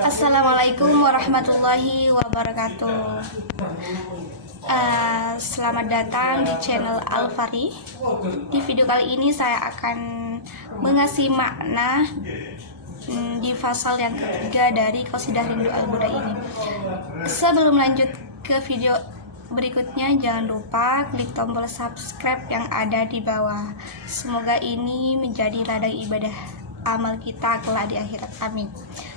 Assalamualaikum warahmatullahi wabarakatuh. Selamat datang di channel Al-Fari. Di video kali ini saya akan mengasih makna di pasal yang ketiga dari Qasidah Rindu Al-Buddha ini. Sebelum lanjut ke video berikutnya, jangan lupa klik tombol subscribe yang ada di bawah. Semoga ini menjadi ladang ibadah amal kita kelak di akhirat. Amin.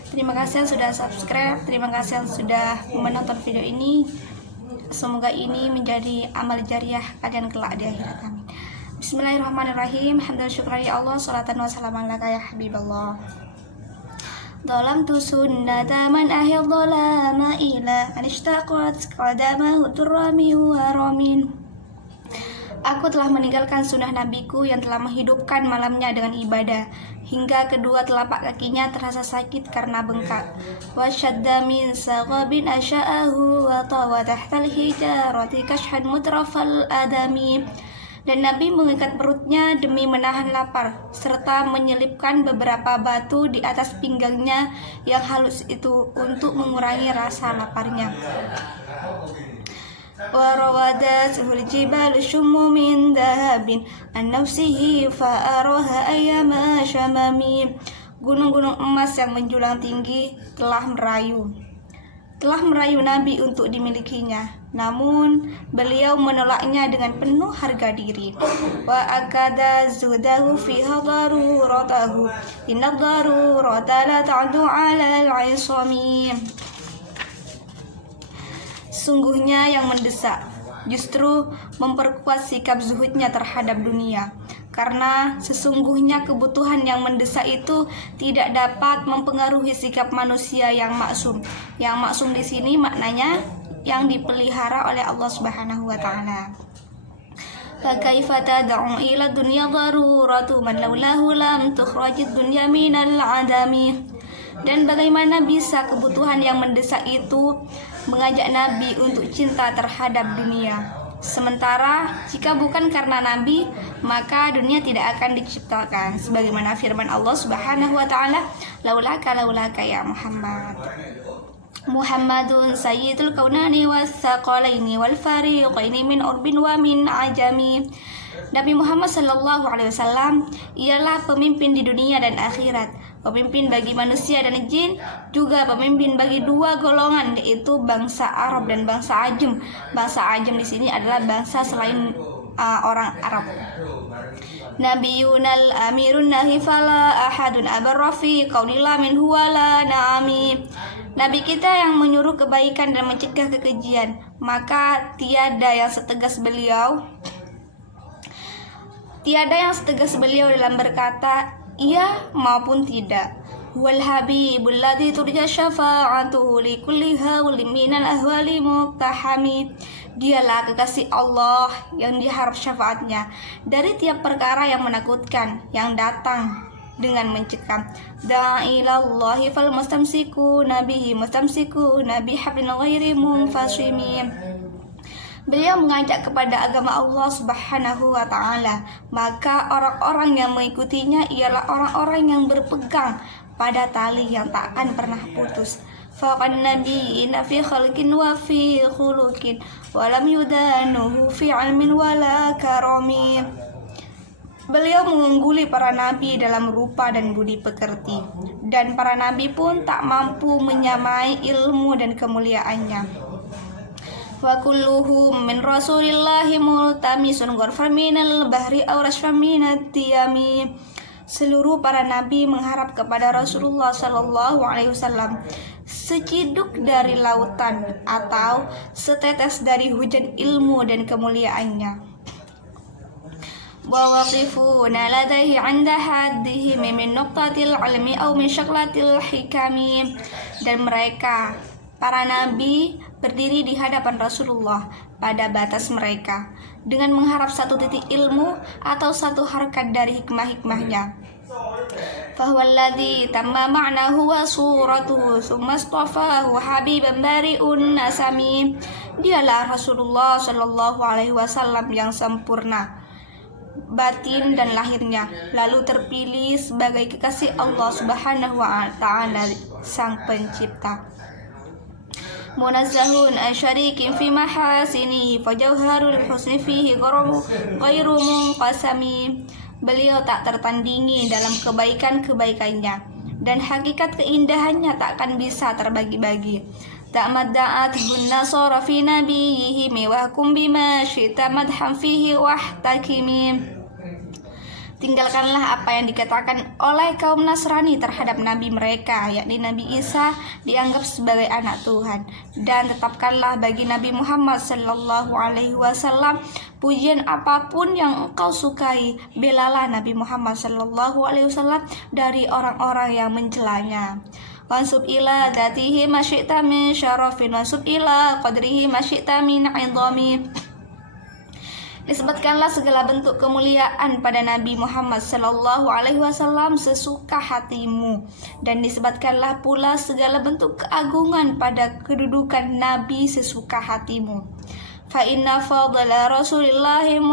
Terima kasih yang sudah subscribe, terima kasih yang sudah menonton video ini. Semoga ini menjadi amal jariah kalian kelak di akhirat. Amin. Bismillahirrahmanirrahim. Hamdan syukran ya Allah, salatan wa salaman laka ya habiballah. Dhalamtu sunnata man ahya dhalama ila anishtaqat qadamahu turrami wa ramin. Aku telah meninggalkan sunnah nabiku yang telah menghidupkan malamnya dengan ibadah, hingga kedua telapak kakinya terasa sakit karena bengkak. Wa syadda min saghabin asya'ahu wa tawa tahtal hijarati kashhan mutrafal adami. Dan Nabi mengikat perutnya demi menahan lapar, serta menyelipkan beberapa batu di atas pinggangnya yang halus itu untuk mengurangi rasa laparnya. Wa rawadatuhul jibalu shummu min dahabin an nafsihi fa araha ayyama syamami. Gunung-gunung emas yang menjulang tinggi telah merayu Nabi untuk dimilikinya, namun beliau menolaknya dengan penuh harga diri. Wa akada zudahu fi hadaruratahu inna darurata la ta'du 'ala al-'isami. Sungguhnya yang mendesak justru memperkuat sikap zuhudnya terhadap dunia, karena sesungguhnya kebutuhan yang mendesak itu tidak dapat mempengaruhi sikap manusia yang maksum. Yang maksum di sini maknanya yang dipelihara oleh Allah Subhanahu wa taala. Fa kaifa tad'u ila dunya daruratu man laulahu lam tukhrajid dunya minal 'adami. Dan bagaimana bisa kebutuhan yang mendesak itu mengajak Nabi untuk cinta terhadap dunia, sementara jika bukan karena Nabi maka dunia tidak akan diciptakan, sebagaimana firman Allah Subhanahu wa taala, laulaka ya Muhammad. Muhammadun sayyidul kaunani wathaqalaini wal fariqaini min urbin wa min ajami. Nabi Muhammad sallallahu alaihi wasallam ialah pemimpin di dunia dan akhirat, pemimpin bagi manusia dan jin, juga pemimpin bagi dua golongan, yaitu bangsa Arab dan bangsa Ajam. Bangsa Ajam di sini adalah bangsa selain orang Arab. Nabiyunal amirun nahi fala ahadun abarrafi qaulila min huwala na'ami. Nabi kita yang menyuruh kebaikan dan mencegah kekejian, maka tiada yang setegas beliau dalam berkata iya maupun tidak. Wal habibul ladzi turja syafa'atuhu li kulli hawlin minal ahwali muqtahami. Dialah kekasih Allah yang diharap syafaatnya dari tiap perkara yang menakutkan yang datang dengan mencekam. Da'ilallahi fal mustamsiku nabihi mustamsiku nabi hablin ghairi munfasimi. Beliau mengajak kepada agama Allah Subhanahu wa taala, maka orang-orang yang mengikutinya ialah orang-orang yang berpegang pada tali yang tak akan pernah putus. Faqan nabiyina fi khalqin wa fi khuluqin wa lam yudanuhu fi 'ilmin wala karami. Beliau mengungguli para nabi dalam rupa dan budi pekerti, dan para nabi pun tak mampu menyamai ilmu dan kemuliaannya. Wa kulluhum min rasulillahi multamisun ghurfan minal bahri aw rashfan minat tiyami. Seluruh para nabi mengharap kepada Rasulullah sallallahu alaihi wasallam seciduk dari lautan atau setetes dari hujan ilmu dan kemuliaannya. Wa waqifuna ladaihi 'inda haddihi min nuqtatil 'ilmi aw min syaklatil hikami. Dan mereka para nabi berdiri di hadapan Rasulullah pada batas mereka dengan mengharap satu titik ilmu atau satu harkat dari hikmah-hikmahnya. Fahuwallazi tamma ma'nahu wa suratuhu summa istafahu habiban bari'un nasami. Dialah Rasulullah sallallahu alaihi wasallam yang sempurna batin dan lahirnya, lalu terpilih sebagai kekasih Allah Subhanahu wa Ta'ala, Sang Pencipta. Munazzahun an syarikin fi mahasinihi fajauharul husni fihi ghairu munqasami. Beliau tak tertandingi dalam kebaikan-kebaikannya, dan hakikat keindahannya takkan bisa terbagi-bagi. Ta'madda'athun nasara fi nabiyyihi wa kum bima syi'ta madhan fihi wahtakimi. Tinggalkanlah apa yang dikatakan oleh kaum Nasrani terhadap nabi mereka, yakni Nabi Isa dianggap sebagai anak Tuhan, dan tetapkanlah bagi Nabi Muhammad sallallahu alaihi wasallam pujian apapun yang engkau sukai. Belalah Nabi Muhammad sallallahu alaihi wasallam dari orang-orang yang mencelanya. Wansub ila dzatihi masyi'ta min syarafin wansub ila qadrihi masyi'ta min 'idhami. Nisbatkanlah segala bentuk kemuliaan pada Nabi Muhammad sallallahu alaihi wasallam sesuka hatimu, dan nisbatkanlah pula segala bentuk keagungan pada kedudukan Nabi sesuka hatimu. Fa inna fadla Rasulillahi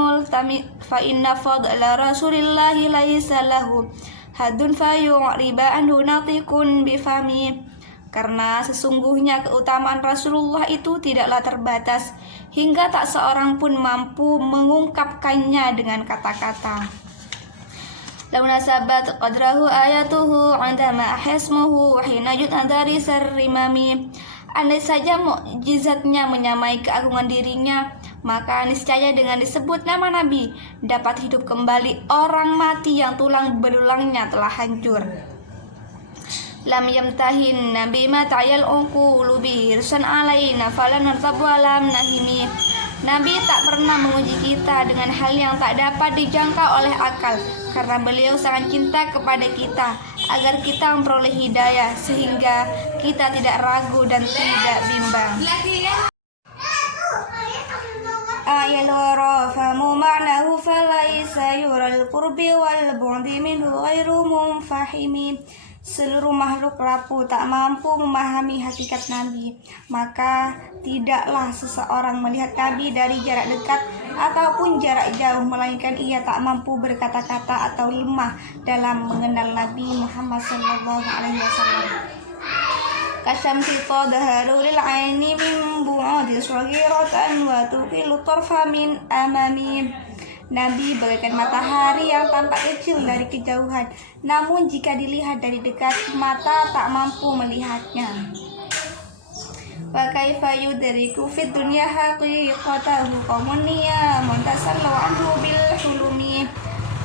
laisa lahu hadun fayu'riba anhu natiqun bifami. Karena sesungguhnya keutamaan Rasulullah itu tidaklah terbatas, hingga tak seorang pun mampu mengungkapkannya dengan kata-kata. Law nasabat qadrahu ayatuhu 'indama ahsmuhu wa hina jud'an dari sarrimami. Andai saja mukjizatnya menyamai keagungan dirinya, maka niscaya dengan disebut nama Nabi dapat hidup kembali orang mati yang tulang belulangnya telah hancur. Lam yamtahin nabi ma ta'yal unqulu bihi irsan alaina falan nartabu alam nahimi. Nabi tak pernah menguji kita dengan hal yang tak dapat dijangka oleh akal, karena beliau sangat cinta kepada kita agar kita memperoleh hidayah, sehingga kita tidak ragu dan tidak bimbang. Ayal wara famu ma'nahu falaysa yural qurbi wal bu'di minhu ghairu munfahimi. Seluruh makhluk rapuh tak mampu memahami hakikat Nabi, maka tidaklah seseorang melihat Nabi dari jarak dekat ataupun jarak jauh, melainkan ia tak mampu berkata-kata atau lemah dalam mengenal Nabi Muhammad SAW. Kasyamsi tadharu lil aini min bu'adi saghiratan wa tuqilu tarfa min amami. Nabi bagaikan matahari yang tampak kecil dari kejauhan, namun jika dilihat dari dekat, mata tak mampu melihatnya. Wa kaifa yudriku fid dunya haqiqatahu qaumun niyamun tasallu anhu bil hulumi.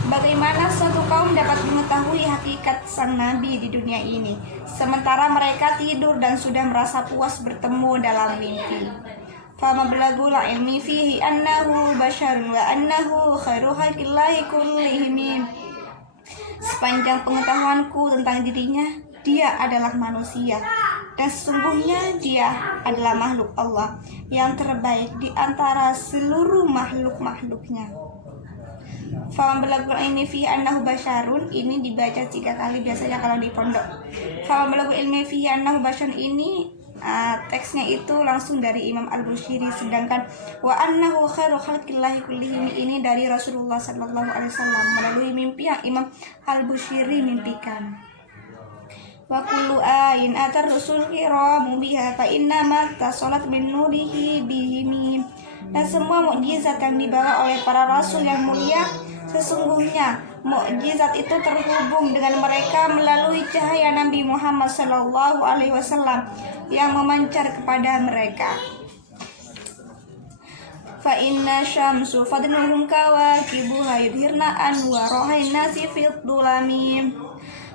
Bagaimana suatu kaum dapat mengetahui hakikat sang Nabi di dunia ini, sementara mereka tidur dan sudah merasa puas bertemu dalam mimpi. Fama belagul ilmi fihi annahu basyarun wa annahu khairu khalqillahi kullihim. Sepanjang pengetahuanku tentang dirinya, dia adalah manusia, dan sesungguhnya dia adalah makhluk Allah yang terbaik di antara seluruh makhluk-makhluknya. Fama belagul ilmi fihi annahu basyarun ini dibaca 3 kali biasanya kalau di pondok. Fama belagul ilmi fihi annahu basyarun ini teksnya itu langsung dari Imam Al-Bushiri, sedangkan wa annahu khairu khalqillahi kullihim ini dari Rasulullah sallallahu alaihi wasallam melalui mimpi yang Imam Al-Bushiri mimpikan. Wa kullu ayin atar rusul kiramu biha fa inna ma tasalat min nurihi bihim. Dan semua mukjizat yang dibawa oleh para rasul yang mulia, sesungguhnya mukjizat itu terhubung dengan mereka melalui cahaya Nabi Muhammad sallallahu alaihi wasallam yang memancar kepada mereka. Fa inna syamsu fadnuhum kawakibuha yudhirna anwarahain nasi fid dhulami.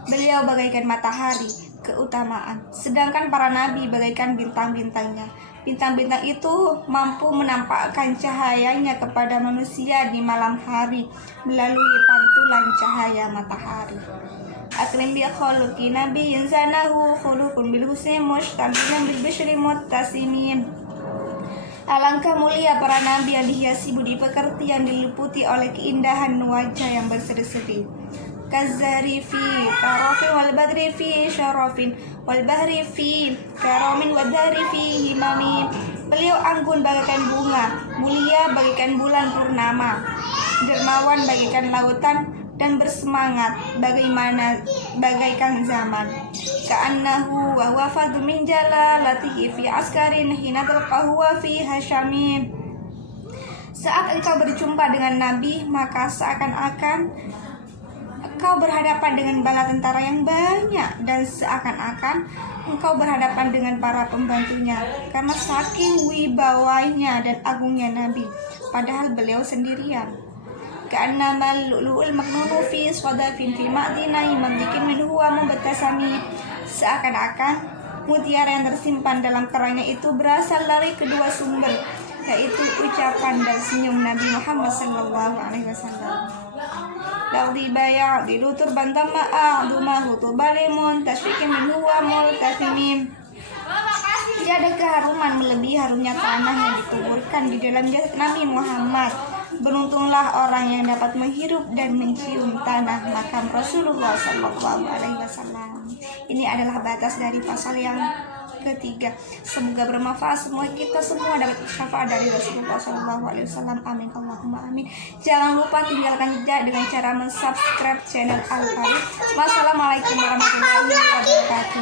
Beliau bagaikan matahari, keutamaan, sedangkan para nabi bagaikan bintang-bintangnya. Bintang-bintang itu mampu menampakkan cahayanya kepada manusia di malam hari melalui pantulan cahaya matahari. Akrim bi khuluqi nabiyyin zanahu khuluqun bil husni mushtabihan bil bishri muttasimin. Alangkah mulia para nabi yang dihiasi budi pekerti yang diliputi oleh keindahan wajah yang berseri-seri. Kazari fi tarafin wal badri fi syarafin wal bahri fi karamin wal dari fi himami. Beliau anggun bagaikan bunga, mulia bagaikan bulan purnama, dermawan bagaikan lautan, dan bersemangat bagaikan zaman. Ka'annahu wa huwa fadhu min jalalatihi fi askarin hina talqahu wa fi hasyamin. Saat engkau berjumpa dengan Nabi, maka seakan-akan engkau berhadapan dengan bala tentara yang banyak, dan seakan-akan engkau berhadapan dengan para pembantunya, karena saking wibawanya dan agungnya Nabi, padahal beliau sendirian. Ka'annamal lu'lu'ul maknunu fi sadafin fi ma'dinai mamdikin min huwa mubatasami. Seakan-akan mutiara yang tersimpan dalam kerangnya itu berasal dari kedua sumber, yaitu ucapan dan senyum Nabi Muhammad sallallahu alaihi wasallam. Laudi baya dilutur bantama a'dumahu tubalimun tashfikin min huwa multasimim. Tiada keharuman melebihi harumnya tanah yang dikuburkan di dalam jasad Nabi Muhammad. Beruntunglah orang yang dapat menghirup dan mencium tanah makam Rasulullah sallallahu alaihi wasallam. Ini adalah batas dari pasal yang ketiga. Semoga bermanfaat, semua kita semua dapat syafaat dari Rasulullah sallallahu alaihi wasallam. Amin Allahumma amin. Jangan lupa tinggalkan jejak dengan cara mensubscribe channel Al-Farid. Wassalamualaikum warahmatullahi wabarakatuh.